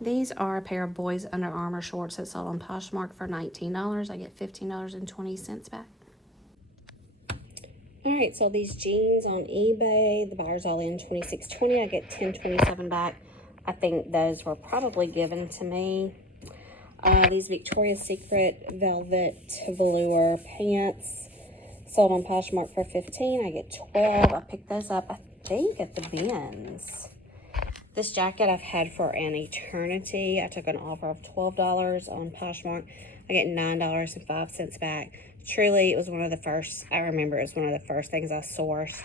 These are a pair of boys Under Armour shorts that sold on Poshmark for $19. I get $15.20 back. Alright, so these jeans on eBay, the buyer's all in $26.20. I get $10.27 back. I think those were probably given to me. These Victoria's Secret velvet velour pants sold on Poshmark for $15. I get $12. I picked those up, I think, at the bins. This jacket I've had for an eternity. I took an offer of $12 on Poshmark. I get $9.05 back. Truly, it was one of the first, I remember it was one of the first things I sourced,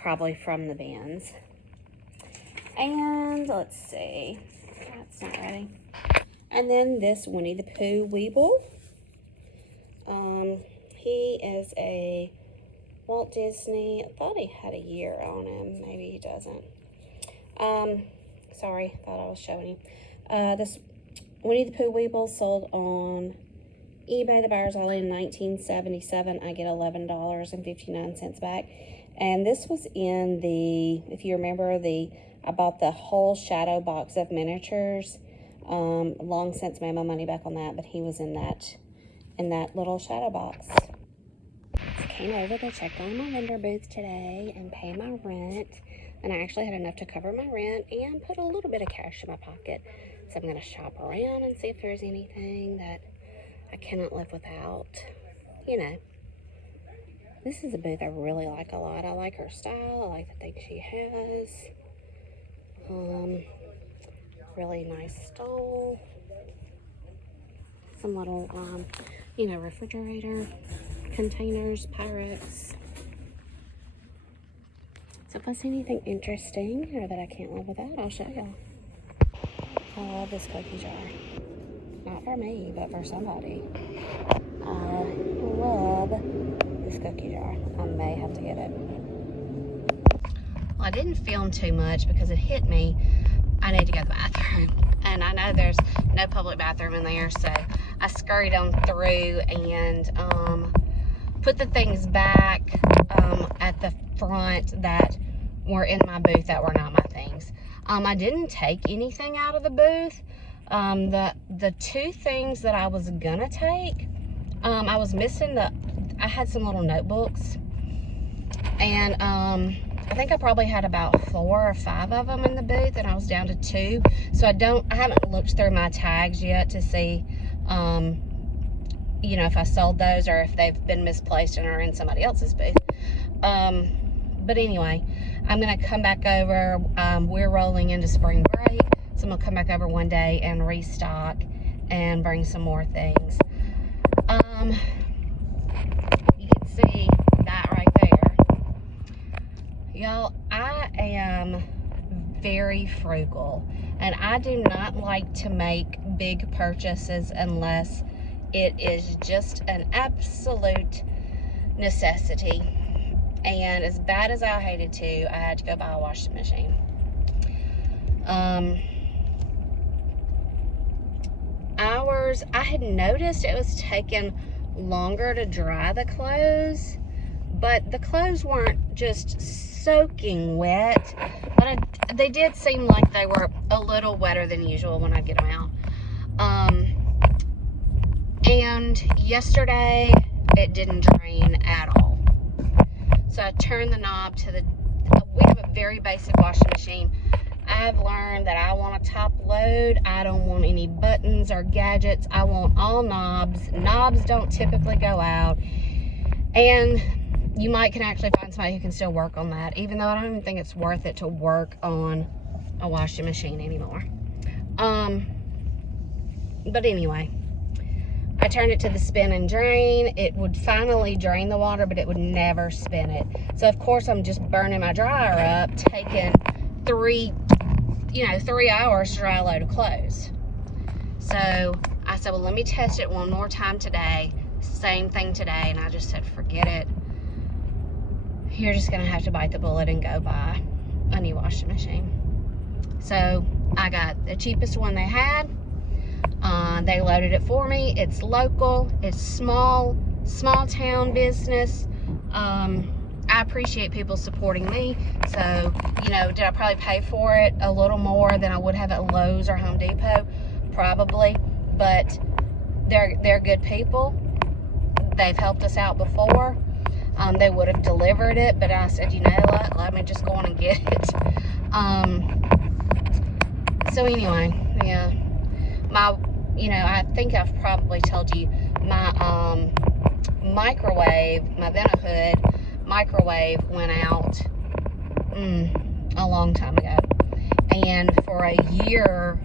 probably from the bins. And let's see, that's not ready. And then this Winnie the Pooh Weeble. He is a Walt Disney. I thought he had a year on him. Maybe he doesn't. Sorry, thought I was showing you. This Winnie the Pooh Weeble sold on eBay. The buyer's all in $19.77. I get $11.59 back. And this was in the, if you remember, I bought the whole shadow box of miniatures. Long since made my money back on that, but he was in that little shadow box. Just came over to check on my vendor booth today and pay my rent. And I actually had enough to cover my rent and put a little bit of cash in my pocket. So I'm going to shop around and see if there's anything that I cannot live without. You know, this is a booth I really like a lot. I like her style. I like the things she has. Really nice stole. Some little, you know, refrigerator containers, Pyrex. So if I see anything interesting or that I can't live without, I'll show y'all. I love this cookie jar. Not for me, but for somebody. I love this cookie jar. I may have to get it. Well, I didn't film too much because it hit me. I need to go to the bathroom. And I know there's no public bathroom in there, so I scurried on through and put the things back at the front that were in my booth that were not my things. I didn't take anything out of the booth. The two things that I was gonna take, I was missing I had some little notebooks, and I think I probably had about 4 or 5 of them in the booth, and I was down to 2. So I haven't looked through my tags yet to see, you know, if I sold those or if they've been misplaced and are in somebody else's booth. But anyway, I'm gonna come back over. We're rolling into spring break, so I'm gonna come back over one day and restock and bring some more things. You can see that right there. Y'all, I am very frugal, and I do not like to make big purchases unless it is just an absolute necessity. And as bad as I hated to, I had to go buy a washing machine. I had noticed it was taking longer to dry the clothes, but the clothes weren't just soaking wet, but they did seem like they were a little wetter than usual when I get them out. And yesterday it didn't drain at all. So I turned the knob to we have a very basic washing machine. I've learned that I want a top load. I don't want any buttons or gadgets. I want all knobs. Knobs don't typically go out. And you can actually find somebody who can still work on that, even though I don't even think it's worth it to work on a washing machine anymore. But anyway, I turned it to the spin and drain. It would finally drain the water, but it would never spin it. So of course I'm just burning my dryer up, taking 3 hours to dry a load of clothes. So I said, well, let me test it one more time today. Same thing today, and I just said, forget it. You're just gonna have to bite the bullet and go buy a new washing machine. So I got the cheapest one they had. They loaded it for me. It's local, it's small town business. I I appreciate people supporting me. So, you know, did I probably pay for it a little more than I would have at Lowe's or Home Depot? Probably, but they're good people. They've helped us out before. They would have delivered it, but I said, you know what, let me just go on and get it. So anyway, yeah, you know, I think I've probably told you my microwave, my Vent-A-Hood microwave went out a long time ago, and for a year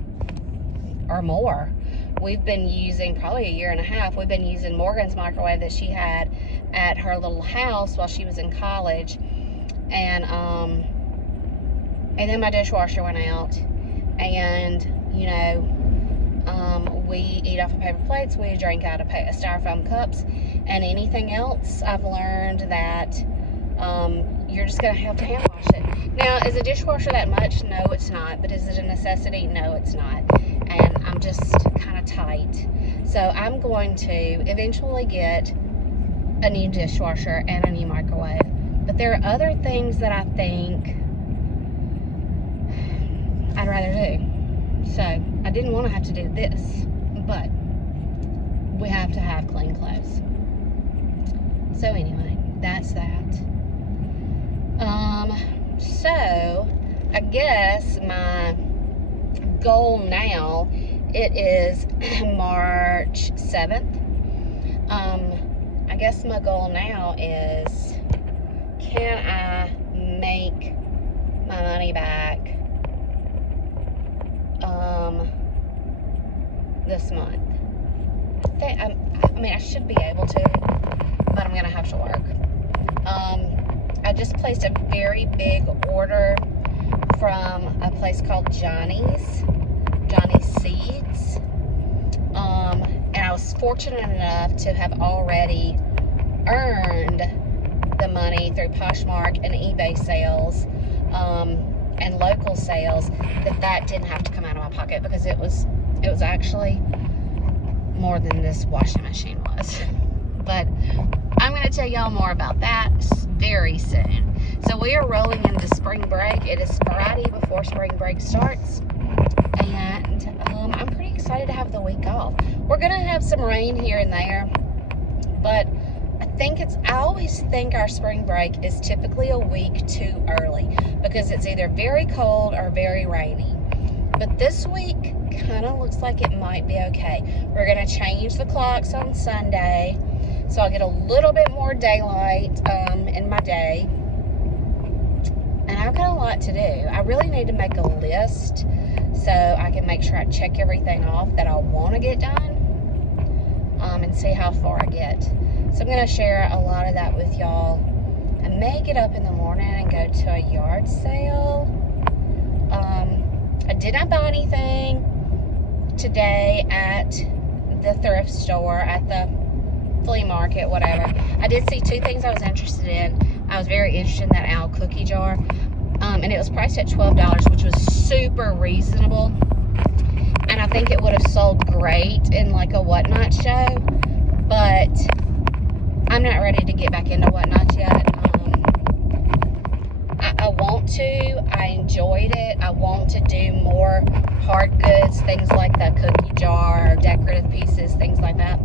or more, we've been using, probably a year and a half, we've been using Morgan's microwave that she had at her little house while she was in college. And then my dishwasher went out, and you know, we eat off of paper plates, we drink out of styrofoam cups, and anything else, I've learned that you're just gonna have to hand wash it. Now, is a dishwasher that much? No, it's not. But is it a necessity? No, it's not. And I'm just kind of tight. So I'm going to eventually get a new dishwasher and a new microwave. But there are other things that I think I'd rather do. So I didn't want to have to do this, but we have to have clean clothes. So anyway, that's that. So I guess my goal now, it is March 7th. I guess my goal now is, can I make my money back this month? I mean, I should be able to, but I'm gonna have to work. I just placed a very big order from a place called Johnny's Seeds. And I was fortunate enough to have already earned the money through Poshmark and eBay sales, and local sales, that didn't have to come out of my pocket, because it was actually more than this washing machine was. But I'm going to tell y'all more about that very soon. So we are rolling into spring break. It is Friday before spring break starts, and I'm pretty excited to have the week off. We're going to have some rain here and there, but I always think our spring break is typically a week too early, because it's either very cold or very rainy. But this week kind of looks like it might be okay. We're going to change the clocks on Sunday, so I'll get a little bit more daylight in my day. And I've got a lot to do. I really need to make a list so I can make sure I check everything off that I want to get done, and see how far I get. So I'm going to share a lot of that with y'all. I may get up in the morning and go to a yard sale. I did not buy anything today at the thrift store, at the flea market, whatever. I did see two things I was interested in. I was very interested in that owl cookie jar. And it was priced at $12, which was super reasonable. And I think it would have sold great in like a whatnot show. But I'm not ready to get back into whatnot yet. I want to. I enjoyed it. I want to do more hard goods, things like the cookie jar, decorative pieces, things like that.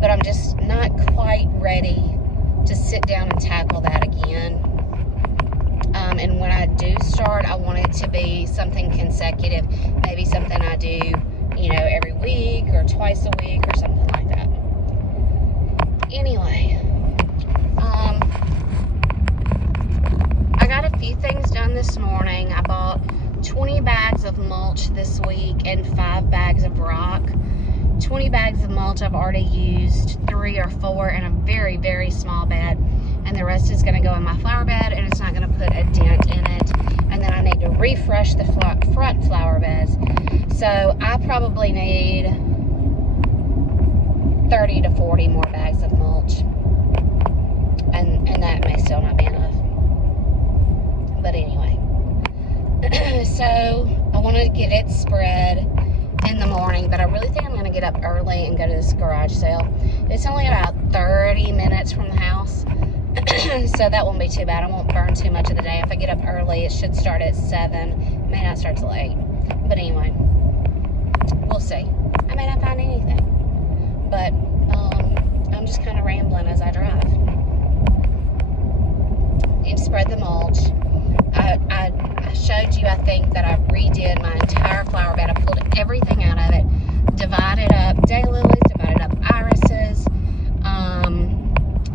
But I'm just not quite ready to sit down and tackle that again. And when I do start, I want it to be something consecutive. Maybe something I do, you know, every week or twice a week or something like that. Anyway, I got a few things done this morning. I bought 20 bags of mulch this week and 5 bags of rock. 20 bags of mulch, I've already used 3 or 4 in a very, very small bed. And the rest is going to go in my flower bed, and it's not going to put a dent in it. And then I need to refresh the front flower beds. So I probably need 30 to 40 more bags of mulch. And that may still not be enough. But anyway. So I want to get it spread in the morning, but I really think I'm going to get up early and go to this garage sale. It's only about 30 minutes from the house. So that won't be too bad. I won't burn too much of the day. If I get up early, it should start at 7. It may not start till 8. But anyway, we'll see. I may not find anything. But I'm just kind of rambling as I drive. Need to spread the mulch. I showed you, I think, that I redid my entire flower bed. I pulled everything out of it, divided up daylilies, divided up irises,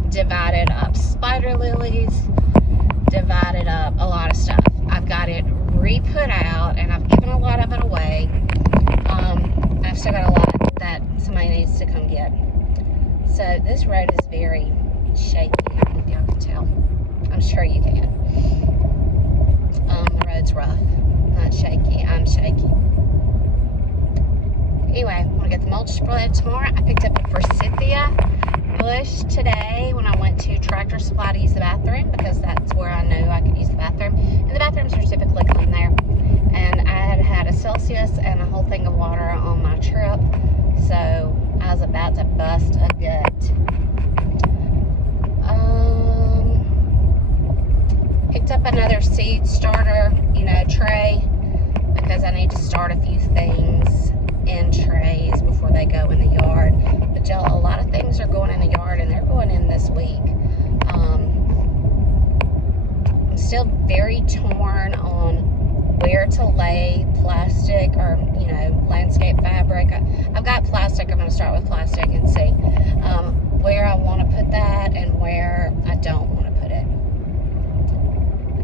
divided up spider lilies, divided up a lot of stuff. I've got it re-put out, and I've given a lot of it away. I've still got a lot that somebody needs to come get. So this road is very shaky. I don't know if y'all can tell. I'm sure you can. The road's rough, not shaky. I'm shaky. Anyway, I want to get the mulch spread tomorrow. I picked up a forsythia bush today when I went to Tractor Supply to use the bathroom, because that's where I knew I could use the bathroom. And the bathrooms are typically clean there. And I had a Celsius and a whole thing of water on my trip, so I was about to bust a gut. Picked up another seed starter, tray, because I need to start a few things in trays before they go in the yard. But y'all, a lot of things are going in the yard, and they're going in this week. I'm still very torn on where to lay plastic or, landscape fabric. I've got plastic. I'm going to start with plastic and see where I want to put that and where I don't want to put it.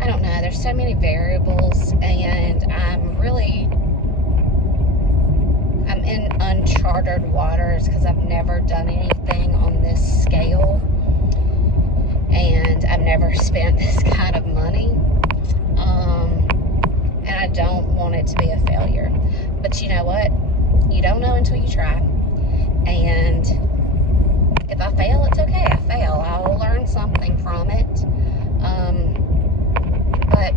I don't know. There's so many variables, and I'm in uncharted waters because I've never done anything on this scale, and I've never spent this kind of money, and I don't want it to be a failure. But you know what? You don't know until you try, and if I fail, it's okay. I fail. I'll learn something from it. But,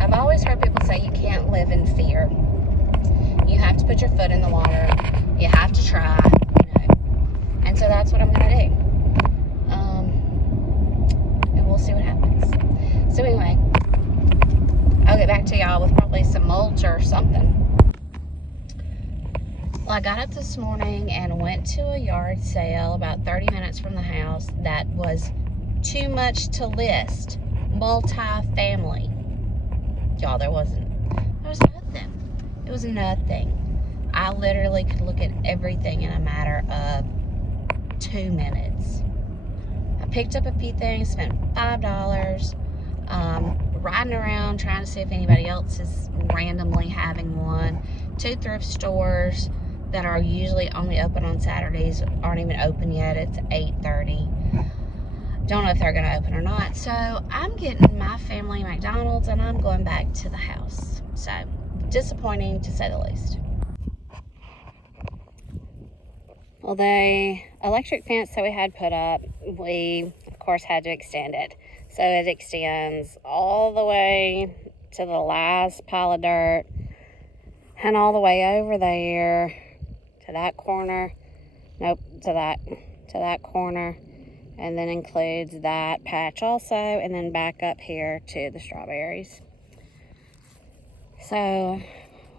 I've always heard people say you can't live in fear. You have to put your foot in the water. You have to try, And so that's what I'm going to do. And we'll see what happens. So anyway, I'll get back to y'all with probably some mulch or something. Well, I got up this morning and went to a yard sale about 30 minutes from the house that was too much to list. Multi-family. Y'all, there was nothing. It was nothing. I literally could look at everything in a matter of 2 minutes. I picked up a few things, spent $5, riding around trying to see if anybody else is randomly having one. 2 thrift stores that are usually only open on Saturdays aren't even open yet. It's 8:30. Don't know if they're going to open or not. So I'm getting my family McDonald's, and I'm going back to the house. So disappointing, to say the least. Well, the electric fence that we had put up, we of course had to extend it. So it extends all the way to the last pile of dirt, and all the way over there to that corner. Nope, to that corner. And then includes that patch also, and then back up here to the strawberries. So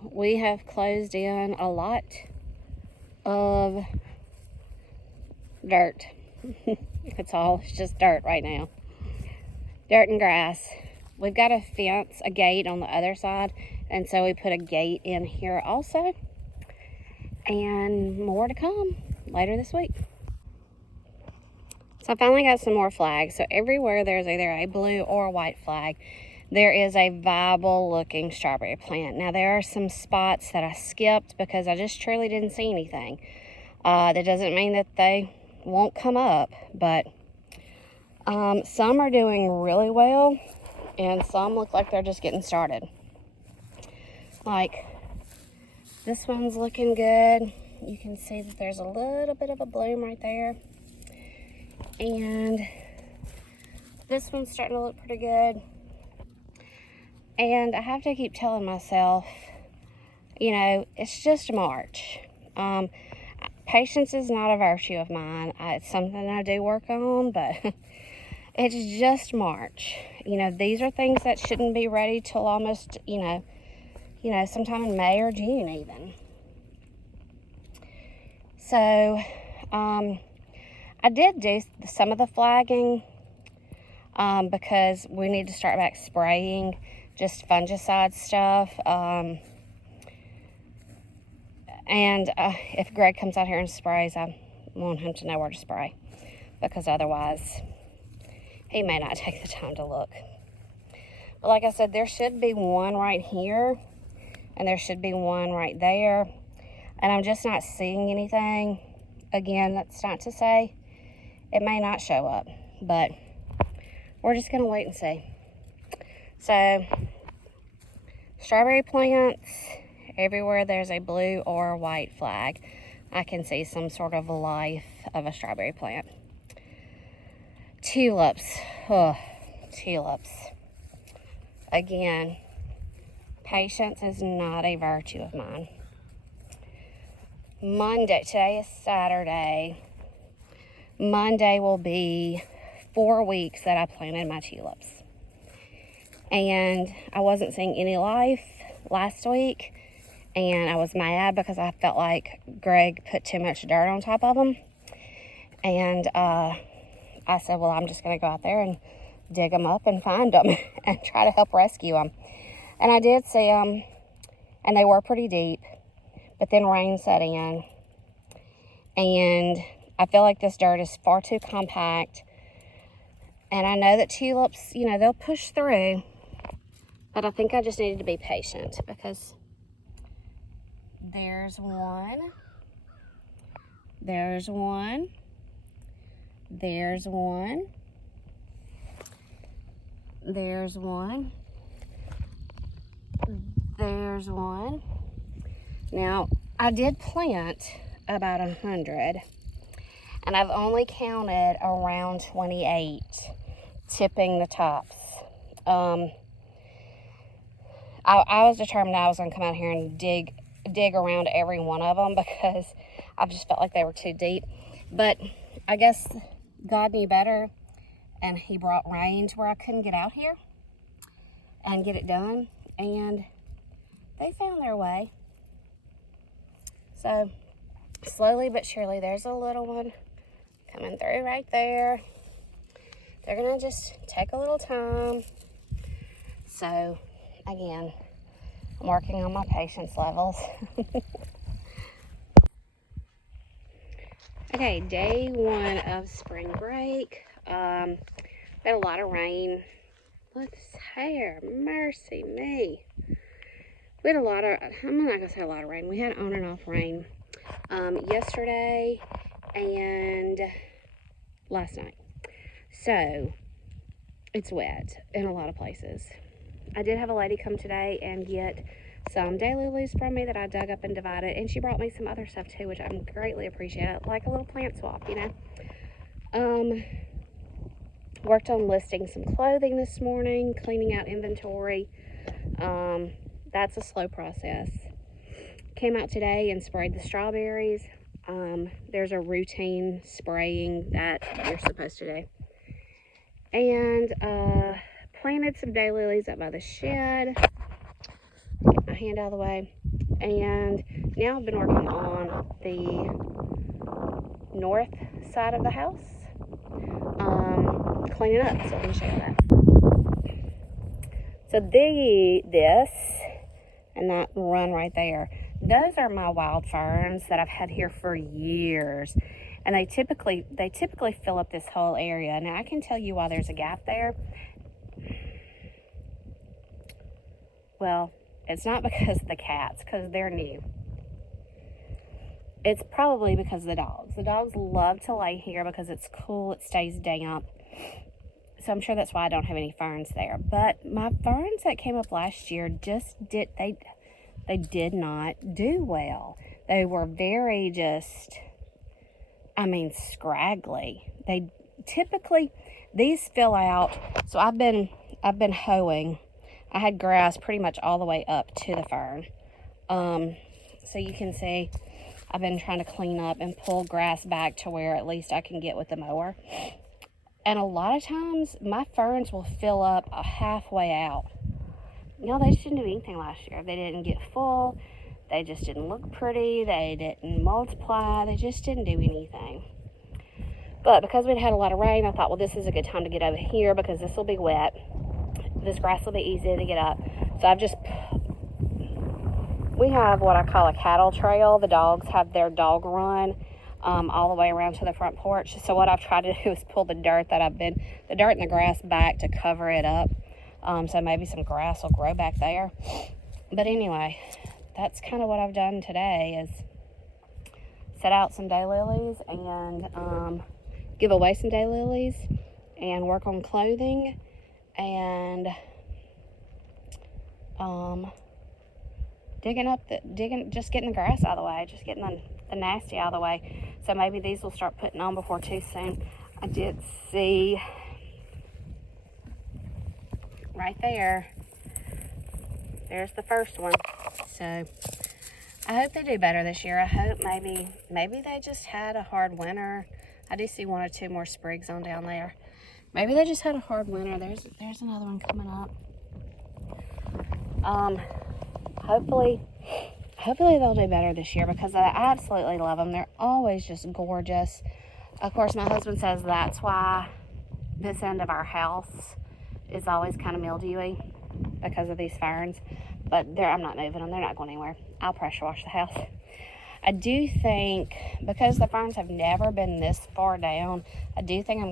we have closed in a lot of dirt. It's just dirt right now. Dirt and grass. We've got a fence, a gate on the other side, and so we put a gate in here also. And more to come later this week. So I finally got some more flags. So everywhere there's either a blue or a white flag, there is a viable looking strawberry plant. Now there are some spots that I skipped because I just truly didn't see anything. That doesn't mean that they won't come up, but some are doing really well, and some look like they're just getting started. Like this one's looking good. You can see that there's a little bit of a bloom right there. And this one's starting to look pretty good. And I have to keep telling myself, it's just March. Patience is not a virtue of mine. It's something I do work on, but It's just March. You know, these are things that shouldn't be ready till almost, you know, sometime in May or June even. So, I did do some of the flagging because we need to start back spraying just fungicide stuff. And if Greg comes out here and sprays, I want him to know where to spray, because otherwise he may not take the time to look. But like I said, there should be one right here, and there should be one right there, and I'm just not seeing anything. Again, that's not to say it may not show up, but we're just going to wait and see. So, strawberry plants, everywhere there's a blue or white flag, I can see some sort of life of a strawberry plant. Tulips. Oh, tulips. Again, patience is not a virtue of mine. Monday, today is Saturday. Monday will be 4 weeks that I planted my tulips. And I wasn't seeing any life last week. And I was mad because I felt like Greg put too much dirt on top of them. And I said, well, I'm just going to go out there and dig them up and find them and try to help rescue them. And I did see them, and they were pretty deep. But then rain set in. And I feel like this dirt is far too compact. And I know that tulips, you know, they'll push through. But I think I just needed to be patient, because there's one. There's one. There's one. There's one. There's one. Now, I did plant about 100, and I've only counted around 28, tipping the tops. I was determined I was going to come out here and dig around every one of them, because I just felt like they were too deep. But I guess God knew better, and he brought rain to where I couldn't get out here and get it done, and they found their way. So slowly but surely, there's a little one coming through right there. They're gonna just take a little time. So again, I'm working on my patience levels. Okay, day 1 of spring break. We had a lot of rain. Look, this hair, mercy me. We had a lot of, I'm not gonna say a lot of rain. We had on and off rain yesterday and last night. So it's wet in a lot of places. I did have a lady come today and get some daylilies from me that I dug up and divided, and she brought me some other stuff too, which I greatly appreciate, like a little plant swap, you know. Worked on listing some clothing this morning, cleaning out inventory. That's a slow process. Came out today and sprayed the strawberries. There's a routine spraying that you're supposed to do. And planted some daylilies up by the shed. Get my hand out of the way. And now I've been working on the north side of the house. Cleaning up, so let me show you that. So this and that run right there, those are my wild ferns that I've had here for years, and they typically fill up this whole area. Now I can tell you why there's a gap there. Well, it's not because of the cats, because they're new. It's probably because of the dogs. The dogs love to lay here because it's cool, it stays damp. So I'm sure that's why I don't have any ferns there. But my ferns that came up last year they did not do well. They were very scraggly. They typically, these fill out. So I've been hoeing. I had grass pretty much all the way up to the fern. So you can see I've been trying to clean up and pull grass back to where at least I can get with the mower. And a lot of times, my ferns will fill up a halfway out. No, they just didn't do anything last year. They didn't get full. They just didn't look pretty. They didn't multiply. They just didn't do anything. But because we'd had a lot of rain, I thought, well, this is a good time to get over here because this will be wet. This grass will be easy to get up. So we have what I call a cattle trail. The dogs have their dog run all the way around to the front porch. So what I've tried to do is pull the dirt and the grass back to cover it up. So maybe some grass will grow back there. But anyway, that's kind of what I've done today, is set out some daylilies and give away some daylilies and work on clothing and just getting the grass out of the way, just getting the nasty out of the way. So maybe these will start putting on before too soon. I did see right there's the first one. So I hope they do better this year. I hope maybe they just had a hard winter. I do see 1 or 2 more sprigs on down there. Maybe they just had a hard winter. There's another one coming up. Hopefully they'll do better this year because I absolutely love them. They're always just gorgeous. Of course, my husband says that's why this end of our house is always kind of mildewy, because of these ferns. But I'm not moving them. They're not going anywhere. I'll pressure wash the house. I do think, because the ferns have never been this far down, I do think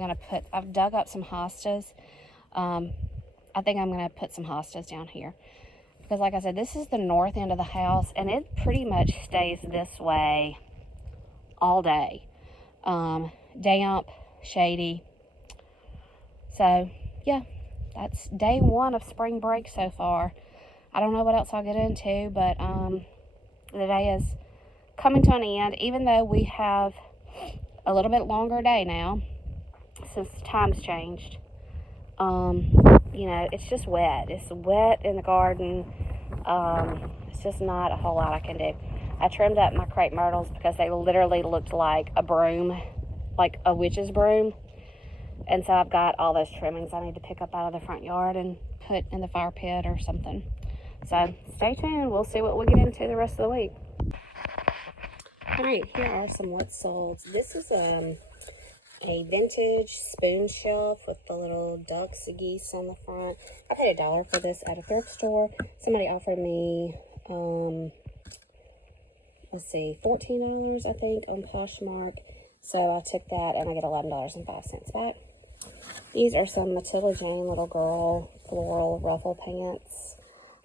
I've dug up some hostas. I think I'm going to put some hostas down here. Because like I said, this is the north end of the house, and it pretty much stays this way all day. Damp, shady. So, yeah, that's day 1 of spring break so far. I don't know what else I'll get into, but the day is coming to an end, even though we have a little bit longer day now since time's changed. You know, it's just wet. It's wet in the garden. It's just not a whole lot I can do. I trimmed up my crepe myrtles because they literally looked like a broom, like a witch's broom. And so I've got all those trimmings I need to pick up out of the front yard and put in the fire pit or something. So stay tuned. We'll see what we get into the rest of the week. All right, here are some what's sold. This is a vintage spoon shelf with the little ducks and geese on the front. I paid $1 for this at a thrift store. Somebody offered me, let's see, $14, I think, on Poshmark. So I took that and I get $11.05 back. These are some Matilda Jane little girl floral ruffle pants.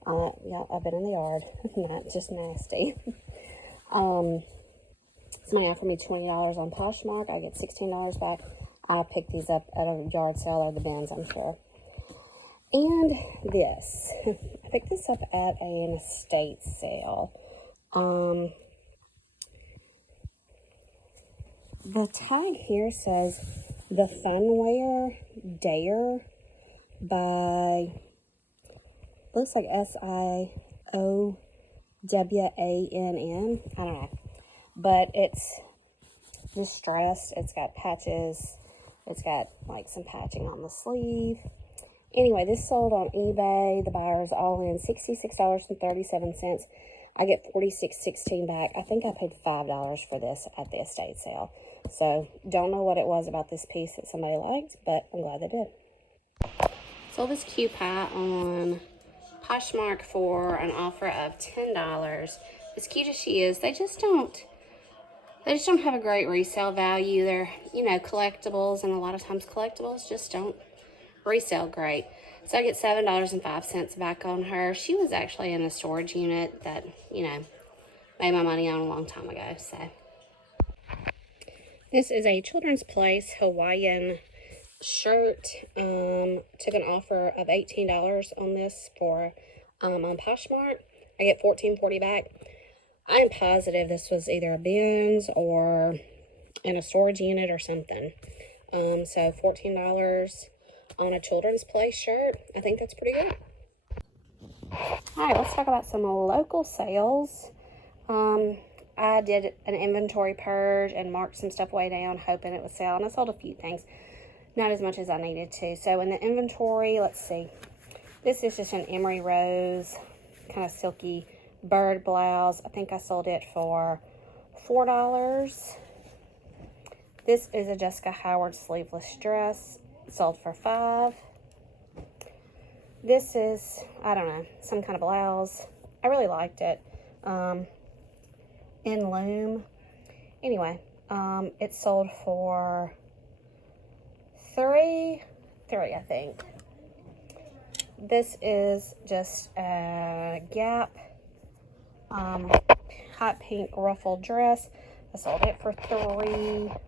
Yeah, I've been in the yard. Not just nasty. Somebody offered me $20 on Poshmark. I get $16 back. I picked these up at a yard sale or the bins, I'm sure. And this. I picked this up at an estate sale. The tag here says The Funwear Deere by, looks like SIOWANN. I don't know. But it's distressed. It's got patches. It's got like some patching on the sleeve. Anyway, this sold on eBay. The buyer's all in $66.37. I get $46.16 back. I think I paid $5 for this at the estate sale. So don't know what it was about this piece that somebody liked, but I'm glad they did. Sold this Q pie on Poshmark for an offer of $10. As cute as she is, they just don't have a great resale value. They're, you know, collectibles, and a lot of times collectibles just don't resell great. So I get $7.05 back on her. She was actually in a storage unit that, you know, made my money on a long time ago. So this is a Children's Place Hawaiian shirt. Took an offer of $18 on this for on Poshmark. I get $14.40 back. I am positive this was either a bins or in a storage unit or something. So $14 on a Children's Place shirt. I think that's pretty good. All right, let's talk about some local sales. I did an inventory purge and marked some stuff way down, hoping it would sell, and I sold a few things. not as much as I needed to. So in the inventory, let's see. This is just an Emery Rose, kind of silky bird blouse. I think I sold it for $4. This is a Jessica Howard sleeveless dress, sold for $5. This is, I don't know, some kind of blouse. I really liked it. In loom. Anyway, it sold for three, I think. This is just a Gap hot pink ruffled dress. I sold it for $3.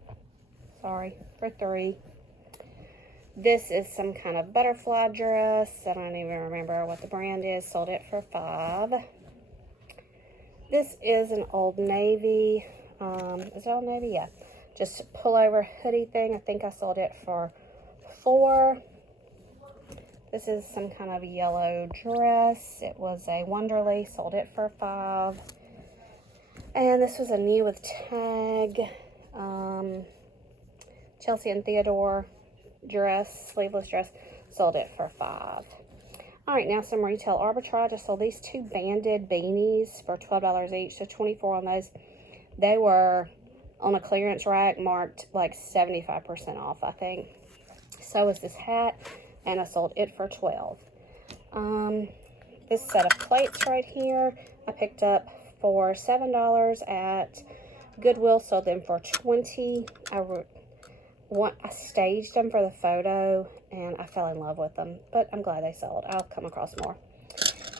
For $3. This is some kind of butterfly dress. I don't even remember what the brand is. Sold it for $5. This is an Old Navy. Is it Old Navy? Yeah. Just pullover hoodie thing. I think I sold it for $4. This is some kind of yellow dress. It was a Wonderly. Sold it for $5. And this was a new with tag. Chelsea and Theodore dress, sleeveless dress. Sold it for $5. Alright, now some retail arbitrage. I sold these 2 banded beanies for $12 each, so $24 on those. They were on a clearance rack marked like 75% off, I think. So was this hat, and I sold it for $12. This set of plates right here, I picked up for $7 at Goodwill, sold them for $20. I staged them for the photo, and I fell in love with them, but I'm glad they sold. I'll come across more.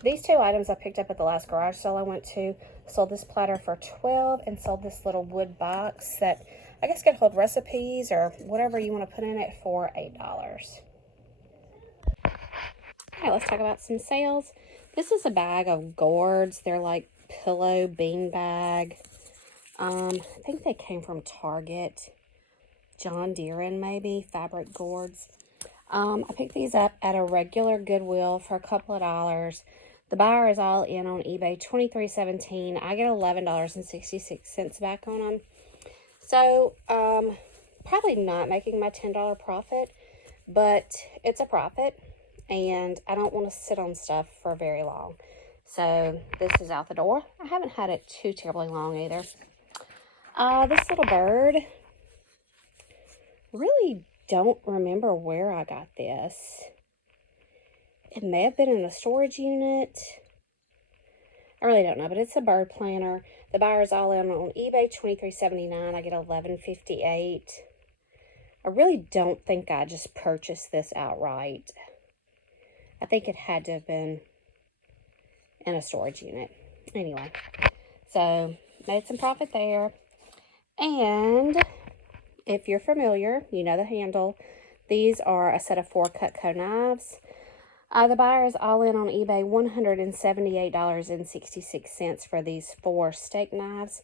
These 2 items I picked up at the last garage sale I went to. Sold this platter for $12 and sold this little wood box that I guess could hold recipes or whatever you want to put in it for $8. Alright, let's talk about some sales. This is a bag of gourds. They're like pillow bean bag. I think they came from Target. John Deere, maybe, fabric gourds. I picked these up at a regular Goodwill for a couple of dollars. The buyer is all in on eBay, $23.17. I get $11.66 back on them. So, probably not making my $10 profit, but it's a profit, and I don't want to sit on stuff for very long. So, this is out the door. I haven't had it too terribly long either. This little bird, really don't remember where I got this. It may have been in a storage unit. I really don't know, but it's a bird planter. The buyer's all in on eBay, $23.79. I get $11.58. I really don't think I just purchased this outright. I think it had to have been in a storage unit. Anyway, so made some profit there. And if you're familiar, you know the handle. These are a set of 4 Cutco knives. The buyer is all in on eBay, $178.66 for these 4 steak knives.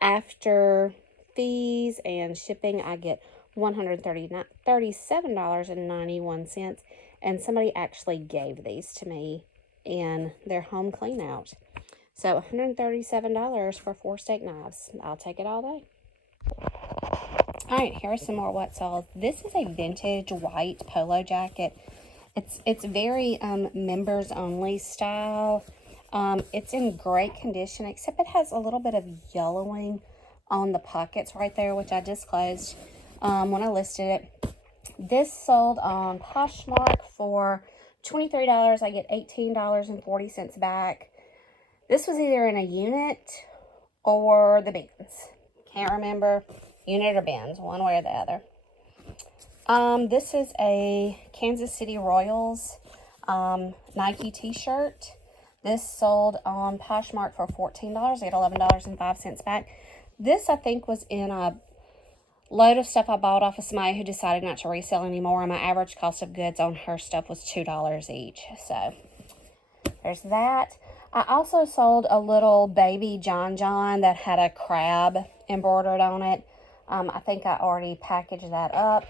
After fees and shipping, I get $137.91. And somebody actually gave these to me in their home clean out. So $137 for 4 steak knives. I'll take it all day. Alright, here are some more what sells. This is a vintage white polo jacket. It's very members only style. It's in great condition, except it has a little bit of yellowing on the pockets right there, which I disclosed when I listed it. This sold on Poshmark for $23. I get $18.40 back. This was either in a unit or the bins. Can't remember. Unit or bins, one way or the other. This is a Kansas City Royals Nike t-shirt. This sold on Poshmark for $14. I get $11.05 back. This, I think, was in a load of stuff I bought off of somebody who decided not to resell anymore. And my average cost of goods on her stuff was $2 each. So, there's that. I also sold a little baby John that had a crab embroidered on it. I think I already packaged that up.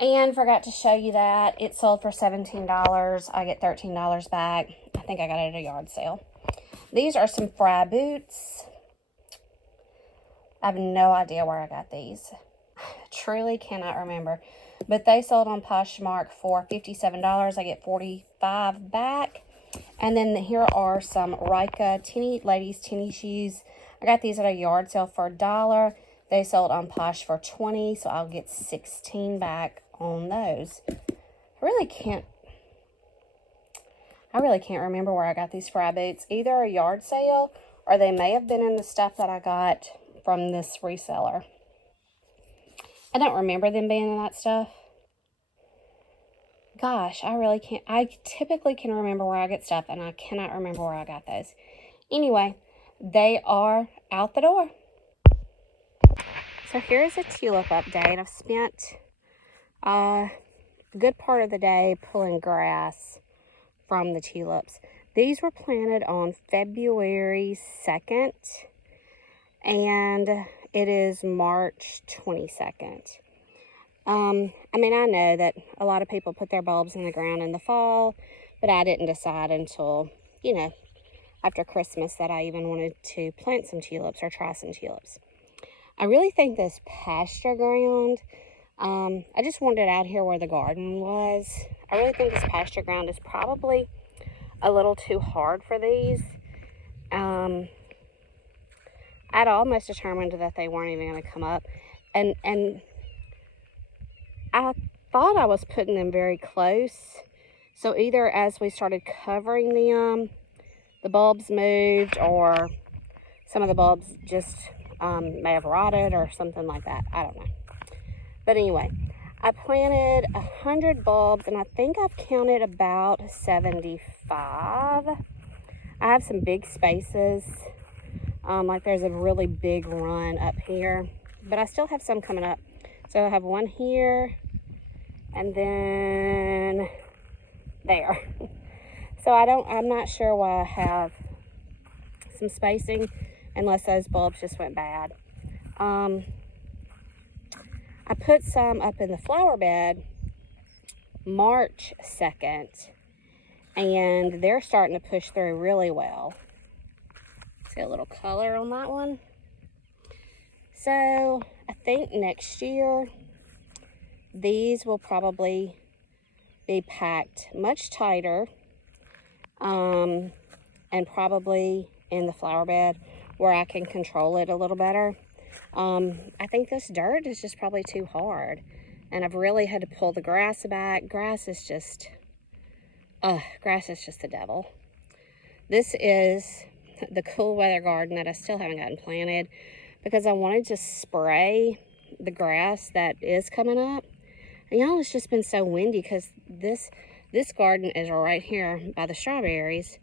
And forgot to show you that. It sold for $17. I get $13 back. I think I got it at a yard sale. These are some Fry boots. I have no idea where I got these. I truly cannot remember. But they sold on Poshmark for $57. I get $45 back. And then here are some Rika ladies tennis shoes. I got these at a yard sale for $1. They sold on Posh for $20, so I'll get $16 back on those. I really can't remember where I got these fry boots. Either a yard sale, or they may have been in the stuff that I got from this reseller. I don't remember them being in that stuff. Gosh, I really can't. I typically can remember where I get stuff, and I cannot remember where I got those. Anyway, they are out the door. So here's a tulip update. I've spent a good part of the day pulling grass from the tulips. These were planted on February 2nd, and it is March 22nd. I mean, I know that a lot of people put their bulbs in the ground in the fall, but I didn't decide until, you know, after Christmas that I even wanted to plant some tulips or try some tulips. I really think this pasture ground, I just wanted it out here where the garden was. I really think this pasture ground is probably a little too hard for these. I'd almost determined that they weren't even going to come up. And I thought I was putting them very close. So either as we started covering them, the bulbs moved, or some of the bulbs just may have rotted or something like that. I don't know. But anyway, I planted 100 bulbs, and I think I've counted about 75. I have some big spaces. Like there's a really big run up here, but I still have some coming up. So I have one here, and then there. So I'm not sure why I have some spacing, unless those bulbs just went bad. I put some up in the flower bed March 2nd, and they're starting to push through really well. See a little color on that one. So I think next year these will probably be packed much tighter, and probably in the flower bed where I can control it a little better. I think this dirt is just probably too hard, and I've really had to pull the grass back. Grass is just the devil. This is the cool weather garden that I still haven't gotten planted, because I wanted to spray the grass that is coming up. And y'all, it's just been so windy, because this garden is right here by the strawberries,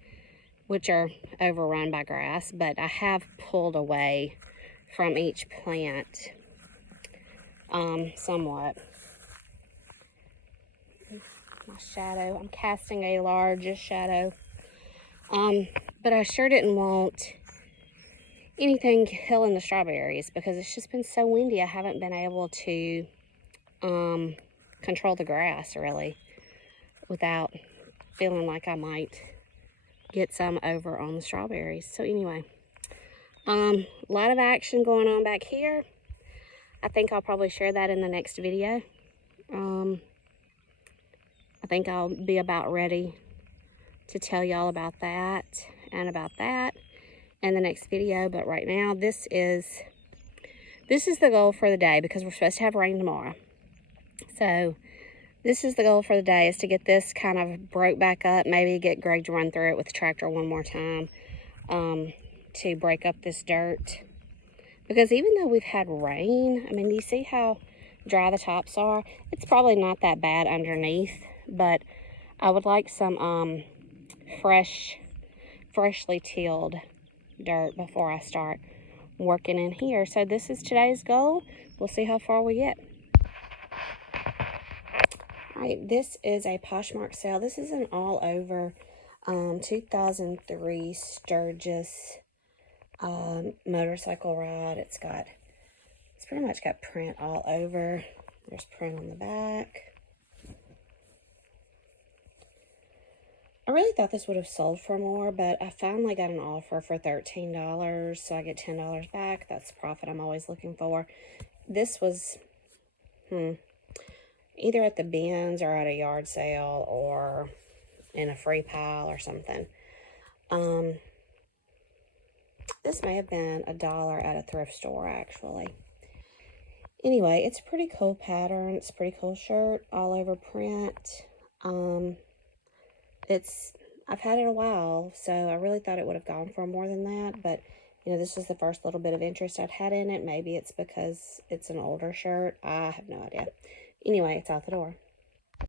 which are overrun by grass, but I have pulled away from each plant somewhat. My shadow, I'm casting a large shadow. But I sure didn't want anything killing the strawberries, because it's just been so windy. I haven't been able to control the grass really without feeling like I might get some over on the strawberries. So anyway, a lot of action going on back here. I think I'll probably share that in the next video. I think I'll be about ready to tell y'all about that and about that in the next video. But right now, this is the goal for the day, because we're supposed to have rain tomorrow. So this is the goal for the day, is to get this kind of broke back up, maybe get Greg to run through it with the tractor one more time, to break up this dirt. Because even though we've had rain, I mean, do you see how dry the tops are? It's probably not that bad underneath, but I would like some freshly tilled dirt before I start working in here. So this is today's goal. We'll see how far we get. All right, this is a Poshmark sale. This is an all over 2003 Sturgis motorcycle ride. It's pretty much got print all over. There's print on the back. I really thought this would have sold for more, but I finally got an offer for $13, so I get $10 back. That's profit I'm always looking for. This was, either at the bins or at a yard sale or in a free pile or something. This may have been $1 at a thrift store, actually. Anyway, it's a pretty cool pattern. It's a pretty cool shirt, all over print. I've had it a while, so I really thought it would have gone for more than that, but, you know, this was the first little bit of interest I'd had in it. Maybe it's because it's an older shirt. I have no idea. Anyway, it's out the door.